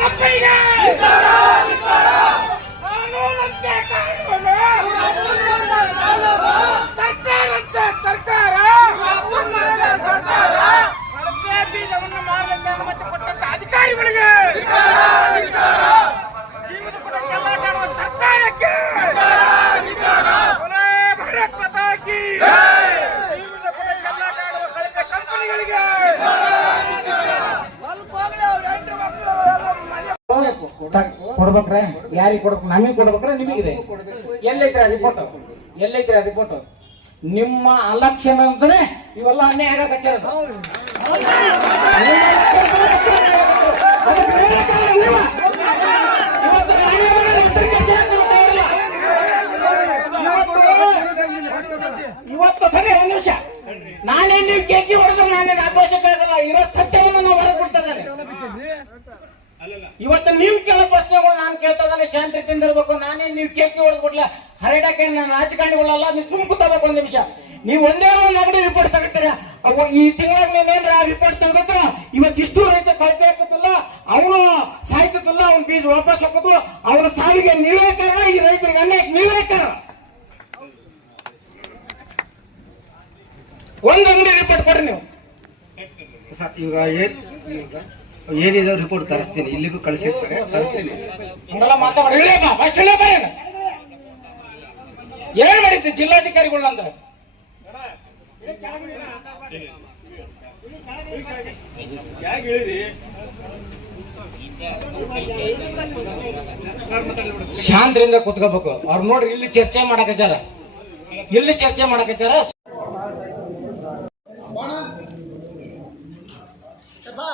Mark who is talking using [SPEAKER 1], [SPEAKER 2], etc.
[SPEAKER 1] Argentina!
[SPEAKER 2] ಕೊಡ್ಬೇಕ್ರೆ? ಯಾರಿಗೆ ಕೊಡ್ಬೇಕು? ನಮಗೆ ಕೊಡ್ಬೇಕ್ರೆ? ನಿಮಗಿದೆ ಎಲ್ಲೈತ್ರಿ ರಿಪೋರ್ಟ್ ಎಲ್ಲೈತ್ರಿ ರಿಪೋರ್ಟ್ ನಿಮ್ಮ ಅಲಕ್ಷಣ ಅಂತಾನೆ ಇವೆಲ್ಲ ಅನ್ಯಾಯ ಆಗಕತ್ತಾರ ಇವತ್ತು ಸರಿ ಒಂದು ನಿಮಿಷ. ನಾನೇ ನೀವು ಕೇಕಿ ಹೊಡೆದ್ರೆ ನಾನೇ ಆಕ್ರೋಶ ಕೇಳಲ್ಲ ಇರೋ ಸತ್ಯವನ್ನು ನಾವು ಹೊರಗೆ ಬಿಡ್ತಾ ಇವತ್ತು ನೀವು ಕೇಳೋ ಪ್ರಶ್ನೆಗಳು ನಾನು ಕೇಳ್ತಾ ಇದ್ದಾನೆ ಶಾಂತಿ ತಿಂದಿರ್ಬೇಕು, ನಾನೇ ನೀವು ಕೇಕಿ ಹೊಡೆದ್ಬಿಡ್ಲ ಹರಡಕ್ಕೆ ನಾನು ರಾಜಕಾರಣಿಗಳಲ್ಲ, ನೀವು ಸುಮ್ ಕೂತಬೇಕು ಒಂದ್ ನಿಮಿಷ. ನೀವು ಒಂದೇ ಒಂದು ನಗಡಿ ರಿಪೋರ್ಟ್ ತಗೋತೀರ? ಈ ತಿಂಗಳಾಗ ನೀನೇನ್ರ ಆ ರಿಪೋರ್ಟ್ ತೆಗೆದ್ರ ಇವತ್ತು ಇಷ್ಟು ರೈತ ಕಳಪೆ ಹಾಕತ್ತಿಲ್ಲ, ಅವನು ಸಾಯ್ತಿಲ್ಲ ಅವ್ನ ಬೀಜ ವಾಪಸ್ ಹಾಕೋದು ಅವನ ಸಾವಿಗೆ ನೀವೇ ಕಾರಣ, ಈ ರೈತರಿಗೆ ಅನೇಕ ನೀವೇ ಕಾರಣ. ಒಂದ್ ರಿಪೋರ್ಟ್ ಕೊಡ್ರಿ ನೀವು.
[SPEAKER 3] ಈಗ ಈಗ ಏನಿದೆ ರಿಪೋರ್ಟ್ ತರಿಸ್ತೀನಿ ಇಲ್ಲಿಗೂ ಕಳಿಸಿರ್ತಾರೆ. ತರಿಸ್ತೀನಿ
[SPEAKER 2] ಏನ್ ಮಾಡಿದ್ದೆ ಜಿಲ್ಲಾಧಿಕಾರಿಗಳು ಅಂದ್ರೆ? ಕುತ್ಕೋಬೇಕು ಕೂತ್ಕೋಬೇಕು. ಅವ್ರು ನೋಡ್ರಿ ಇಲ್ಲಿ ಚರ್ಚೆ ಮಾಡಕತ್ತಾರ ಇಲ್ಲಿ ಚರ್ಚೆ ಮಾಡಕತ್ತಾರ ಬಾ.